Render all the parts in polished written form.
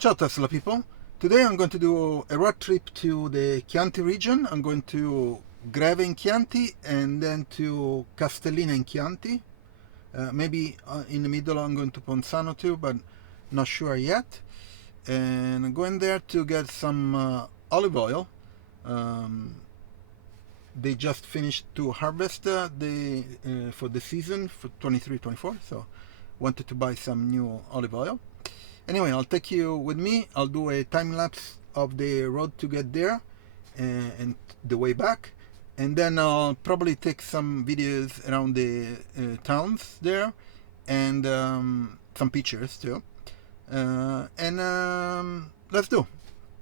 Ciao Tesla people. Today I'm going to do a road trip to the Chianti region. I'm going to Greve in Chianti and then to Castellina in Chianti. Maybe in the middle I'm going to Ponzano too, but not sure yet. And I'm going there to get some olive oil. They just finished to harvest for the season for 23-24, so wanted to buy some new olive oil. Anyway, I'll take you with me. I'll do a time lapse of the road to get there and the way back, and then I'll probably take some videos around the towns there and some pictures too. Let's do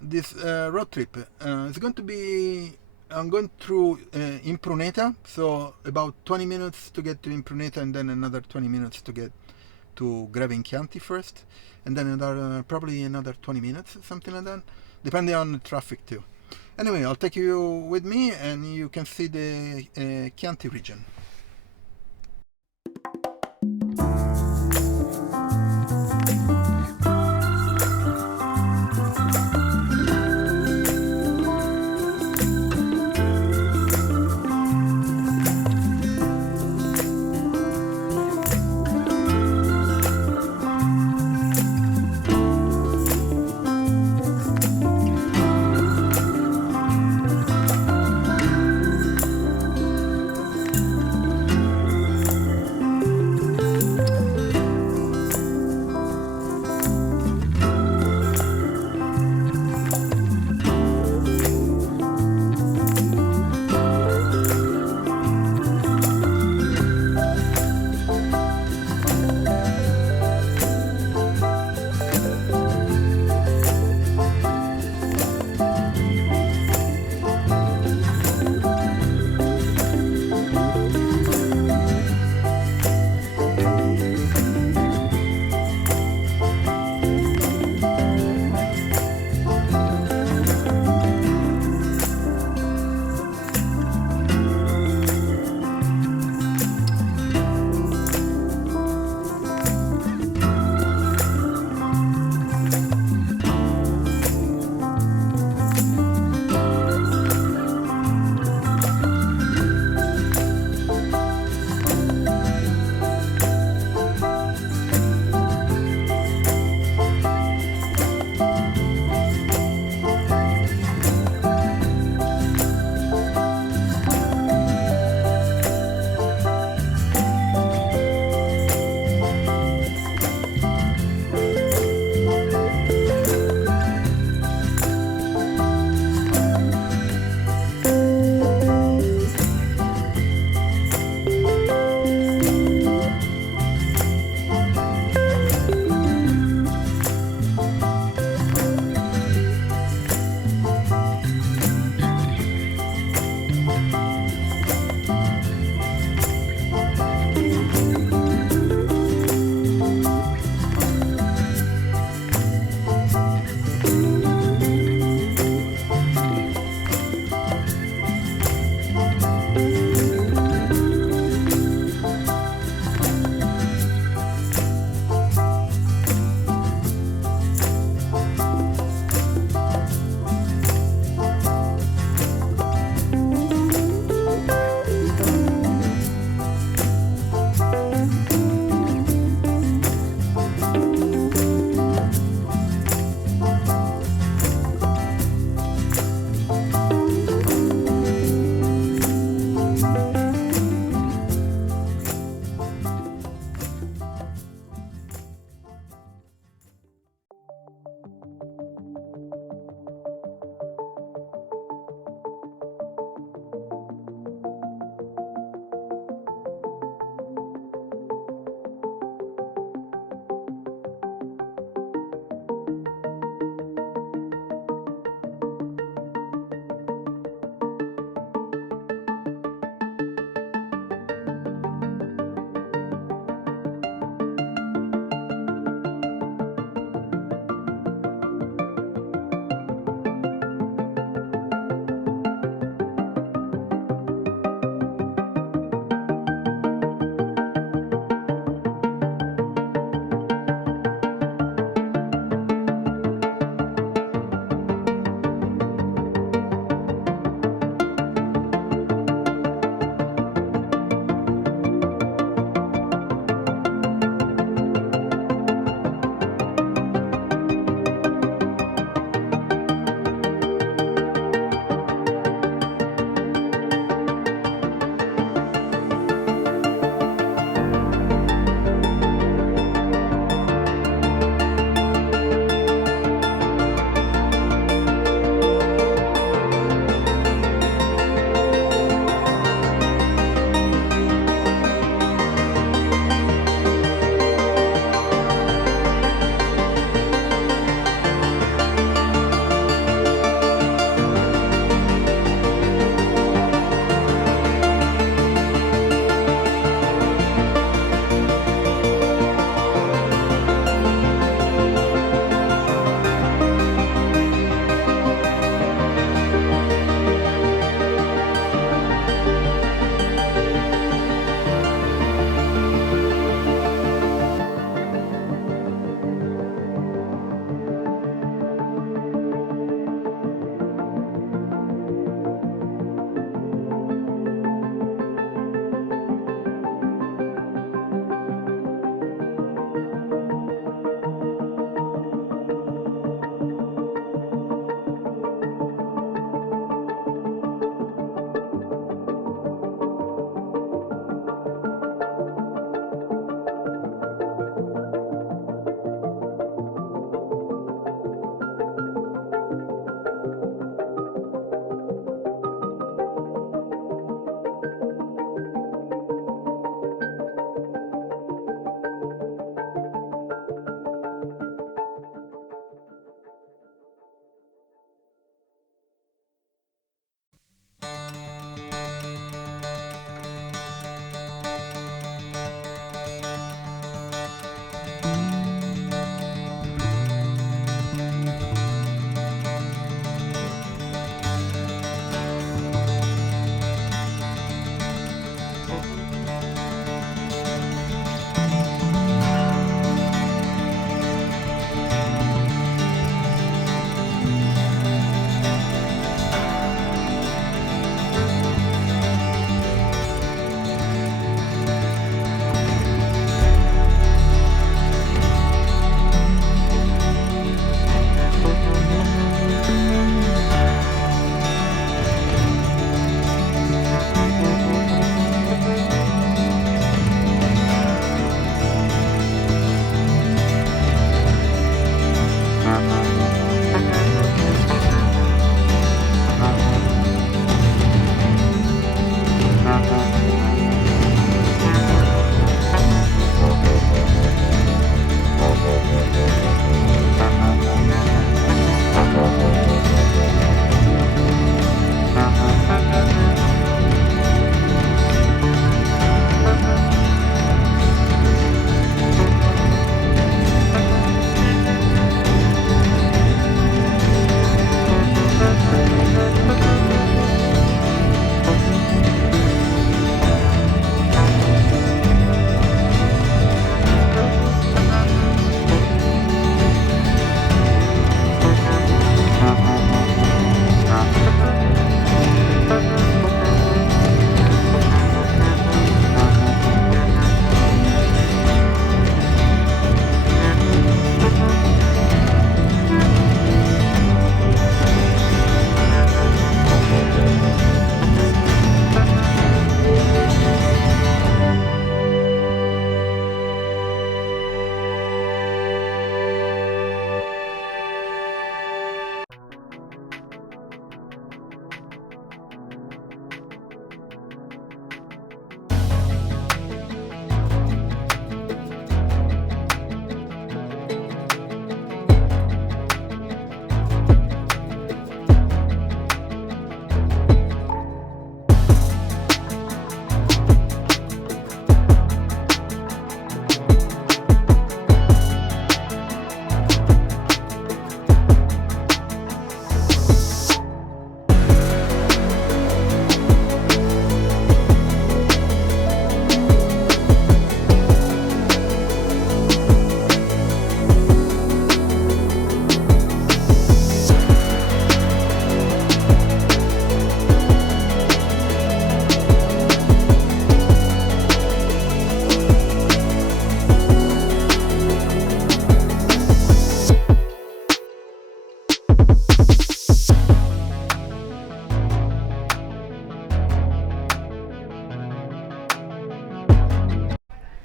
this road trip. It's going to be, I'm going through Impruneta, so about 20 minutes to get to Impruneta and then another 20 minutes to get to Greve in Chianti first, and then probably another 20 minutes, something like that, depending on the traffic too. Anyway, I'll take you with me and you can see the Chianti region.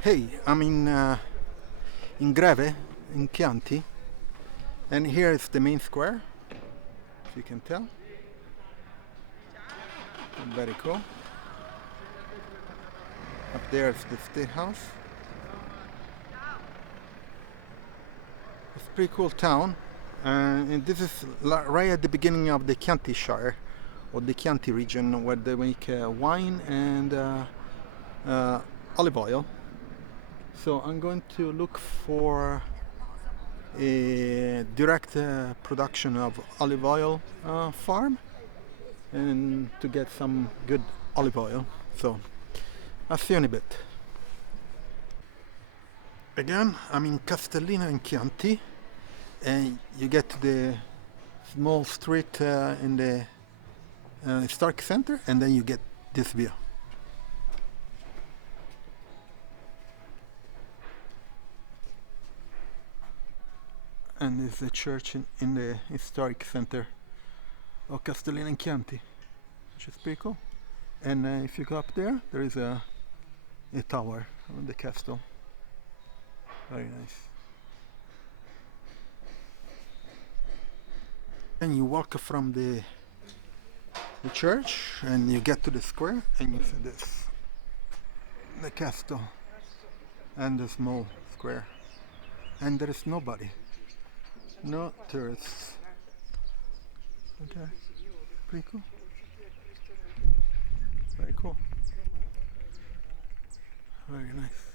Hey, I'm in Greve, in Chianti, and here is the main square, if you can tell. Very cool. Up there is the State House. It's a pretty cool town, and this is right at the beginning of the Chianti Shire, or the Chianti region, where they make wine and olive oil. So I'm going to look for a direct production of olive oil farm, and to get some good olive oil. So I'll see you in a bit. Again, I'm in Castellina and Chianti, and you get to the small street in the historic center, and then you get this view. And there's a church in the historic center of Castellina and Chianti, which is pretty cool. And if you go up there, there is a tower on the castle. Very nice. And you walk from the church, and you get to the square, and you see this, the castle and the small square, and there is nobody. No tourists. Okay, pretty cool. Very cool. Very nice.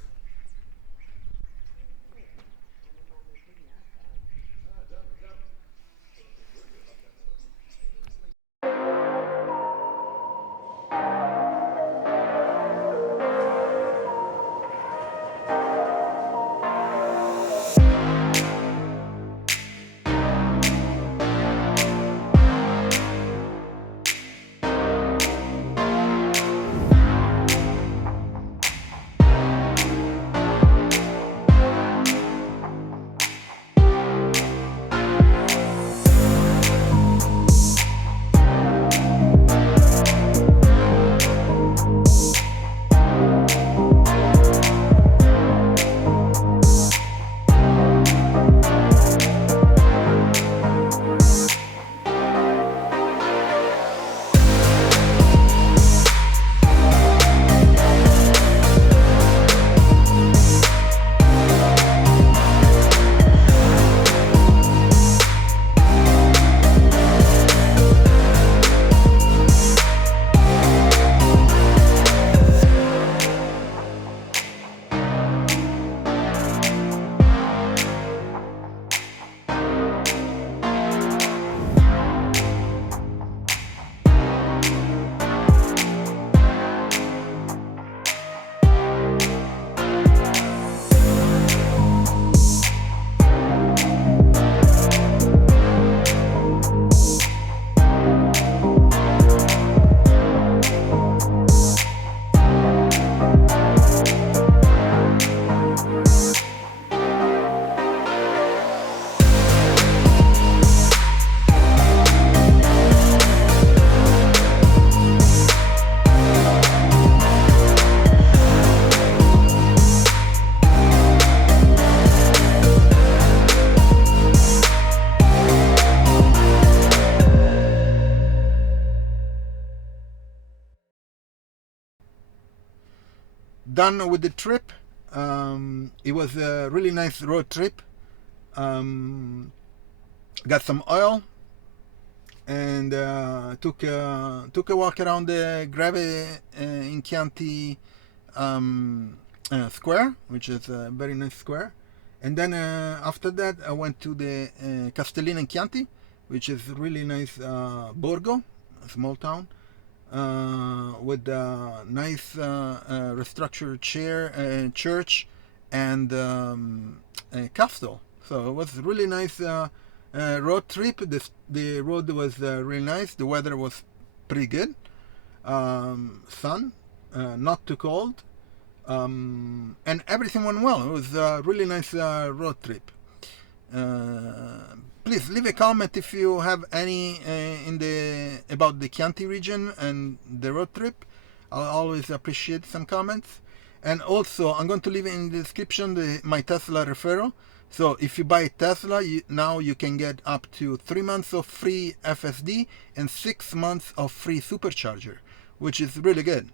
done with the trip. It was a really nice road trip. Got some oil and took a walk around the Greve in Chianti square, which is a very nice square. And then after that, I went to the Castellina in Chianti, which is really nice borgo, a small town, with a nice restructured church and a castle. So it was a really nice road trip. The road was really nice. The weather was pretty good. Sun, not too cold. And everything went well. It was a really nice road trip. Please leave a comment if you have any about the Chianti region and the road trip. I'll always appreciate some comments. And also, I'm going to leave in the description my Tesla referral. So if you buy a Tesla, now you can get up to 3 months of free FSD and 6 months of free Supercharger, which is really good.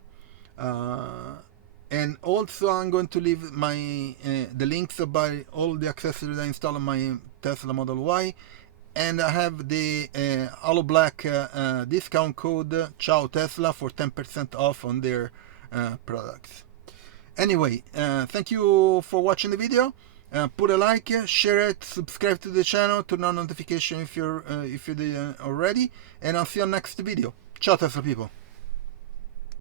And also, I'm going to leave the links about all the accessories I installed on my Tesla Model Y, and I have the Hollow Black discount code Ciao Tesla for 10% off on their products. Anyway, thank you for watching the video. Put a like, share it, subscribe to the channel, turn on notification if you did already, and I'll see you on next video. Ciao Tesla people.